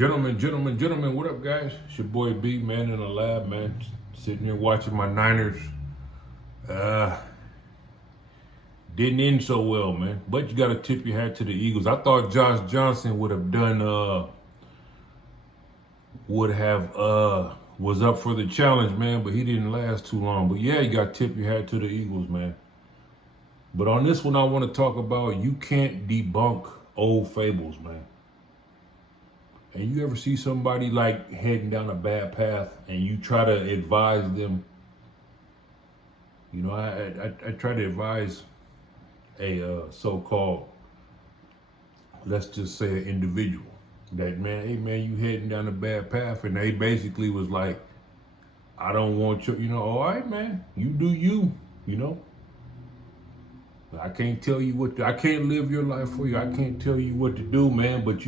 Gentlemen, what up, guys? It's your boy B, man, in the lab, man. Sitting here watching my Niners. Didn't end so well, man. But you got to tip your hat to the Eagles. I thought Josh Johnson would have done, was up for the challenge, man, but he didn't last too long. But yeah, you got to tip your hat to the Eagles, man. But on this one, I want to talk about you can't debunk old fables, man. And you ever see somebody like heading down a bad path and you try to advise them? You know, I try to advise a so-called, let's just say an individual that, man, hey man, you heading down a bad path. And they basically was like, I don't want you, all right, man, you do you, I can't tell you I can't live your life for you. I can't tell you what to do, man. But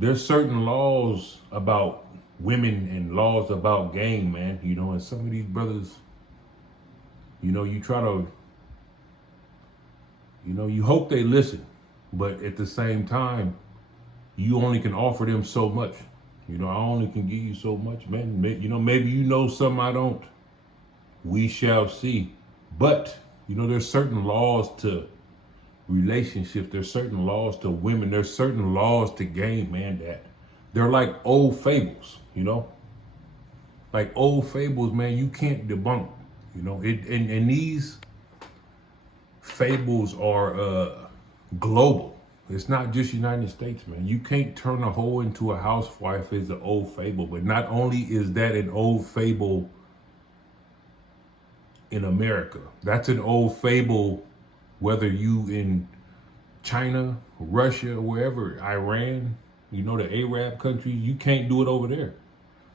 there's certain laws about women and laws about game, man. And some of these brothers, you try to, you hope they listen, but at the same time, you only can offer them so much. I only can give you so much, man. Maybe something I don't. We shall see. But, there's certain laws to relationships. There's certain laws to women. There's certain laws to game, man, that they're like old fables, like old fables, man. You can't debunk, and these fables are global. It's not just United States, man. You can't turn a hoe into a housewife is an old fable. But not only is that an old fable in America, that's an old fable whether you in China, Russia, wherever, Iran, the Arab countries, you can't do it over there.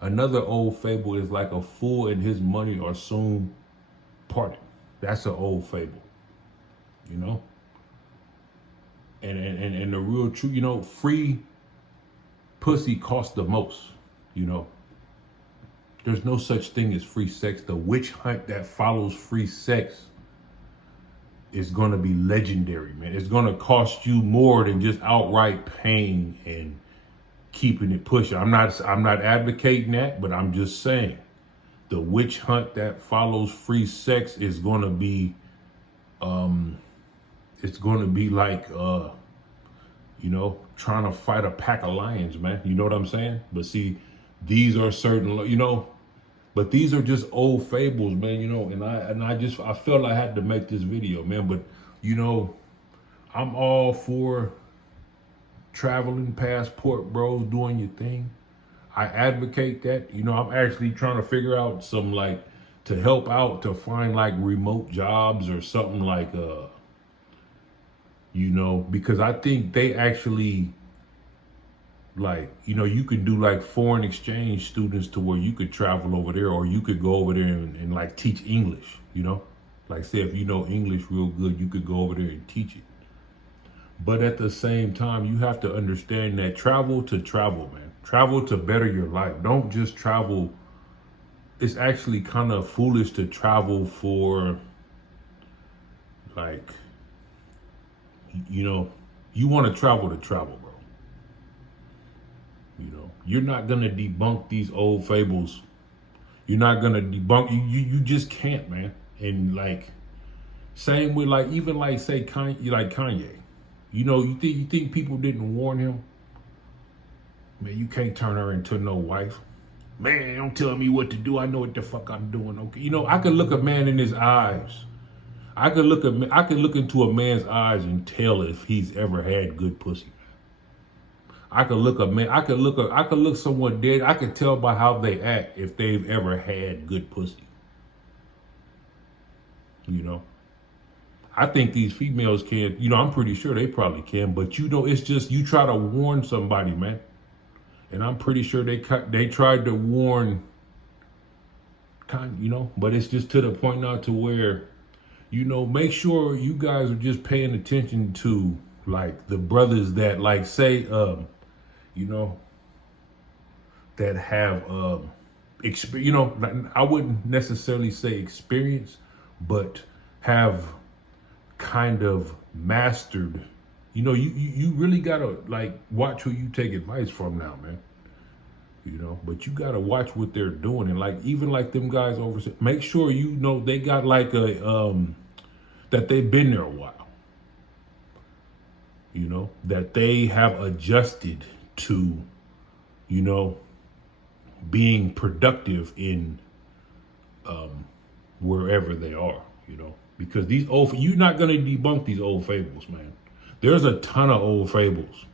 Another old fable is like a fool and his money are soon parted. That's an old fable, And the real truth, free pussy costs the most, There's no such thing as free sex. The witch hunt that follows free sex is going to be legendary, man. It's going to cost you more than just outright paying and keeping it pushing. I'm not advocating that, but I'm just saying the witch hunt that follows free sex is going to be, it's going to be like, trying to fight a pack of lions, man. You know what I'm saying? But see, these are certain, but these are just old fables, man, and I felt I had to make this video, man. But, I'm all for traveling passport, bros, doing your thing. I advocate that. I'm actually trying to figure out some, to help out, to find, remote jobs or something because I think they actually, you could do foreign exchange students to where you could travel over there, or you could go over there and teach English, say if you know English real good, you could go over there and teach it. But at the same time, you have to understand that travel, man. Travel to better your life. Don't just travel. It's actually kind of foolish to travel for you want to travel, bro. You're not going to debunk these old fables. You're not going to debunk, you just can't, man. And same with even say Kanye, you think people didn't warn him? Man, you can't turn her into no wife. Man, don't tell me what to do. I know what the fuck I'm doing. Okay. I could look a man in his eyes. I could look into a man's eyes and tell if he's ever had good pussy. I could look someone dead. I could tell by how they act if they've ever had good pussy. I think these females can, I'm pretty sure they probably can, but it's just, you try to warn somebody, man. And I'm pretty sure they tried to warn, but it's just to the point now to where, make sure you guys are just paying attention to the brothers that say, that have experience, I wouldn't necessarily say experience, but have kind of mastered You know, you really gotta like watch who you take advice from now, man. You know, but you gotta watch what they're doing, and like even like them guys overseas, make sure you know they got like a that they've been there a while. You know, that they have adjusted to, you know, being productive in wherever they are. You know, because these old, you're not gonna debunk these old fables, man. There's a ton of old fables.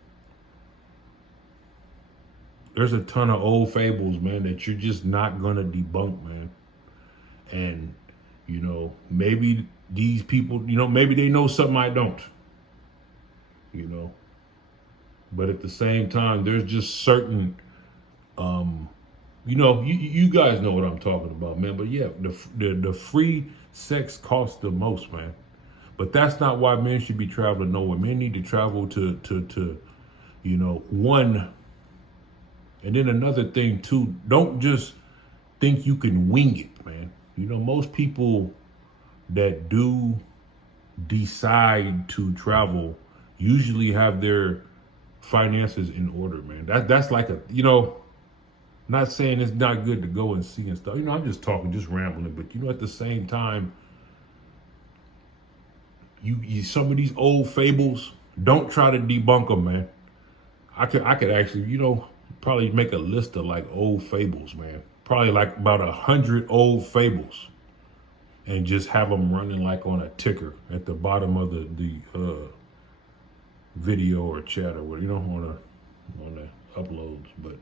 There's a ton of old fables, man, that you're just not gonna debunk, man. And, you know, maybe these people, you know, maybe they know something I don't, you know. But at the same time, there's just certain, you know, you guys know what I'm talking about, man. But yeah, the free sex costs the most, man. But that's not why men should be traveling nowhere. Men need to travel to you know, one. And then another thing too, don't just think you can wing it, man. You know, most people that do decide to travel usually have their finances in order, man. That's like a, you know, not saying it's not good to go and see and stuff. You know, I'm just talking, just rambling, but you know, at the same time, you some of these old fables, don't try to debunk them, man. I could actually, you know, probably make a list of like old fables, man. Probably like about 100 old fables, and just have them running like on a ticker at the bottom of the video or chat or what, you know, on the uploads. But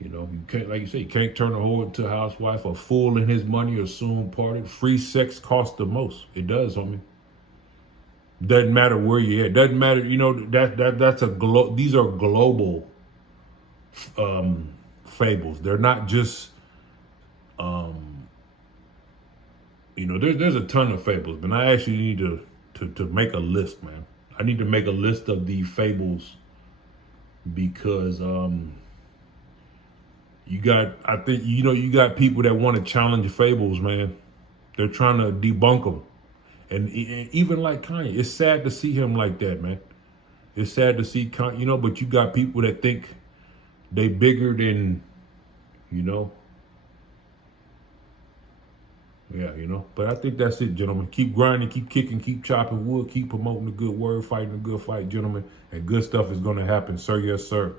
you know, you can't, like you say, you can't turn a whore into a housewife. A fool in his money or soon parted. Free sex costs the most. It does, homie. Doesn't matter where you're at. Doesn't matter, you know, that's these are global fables. They're not just you know, there's a ton of fables, but I actually need to make a list, man. I need to make a list of the fables because you got, I think, you know, you got people that want to challenge fables, man. They're trying to debunk them. And even like Kanye, it's sad to see him like that, man. It's sad to see Kanye, you know, but you got people that think they bigger than, you know. Yeah, you know. But I think that's it, gentlemen. Keep grinding, keep kicking, keep chopping wood, keep promoting the good word, fighting the good fight, gentlemen. And good stuff is going to happen, sir. Yes, sir.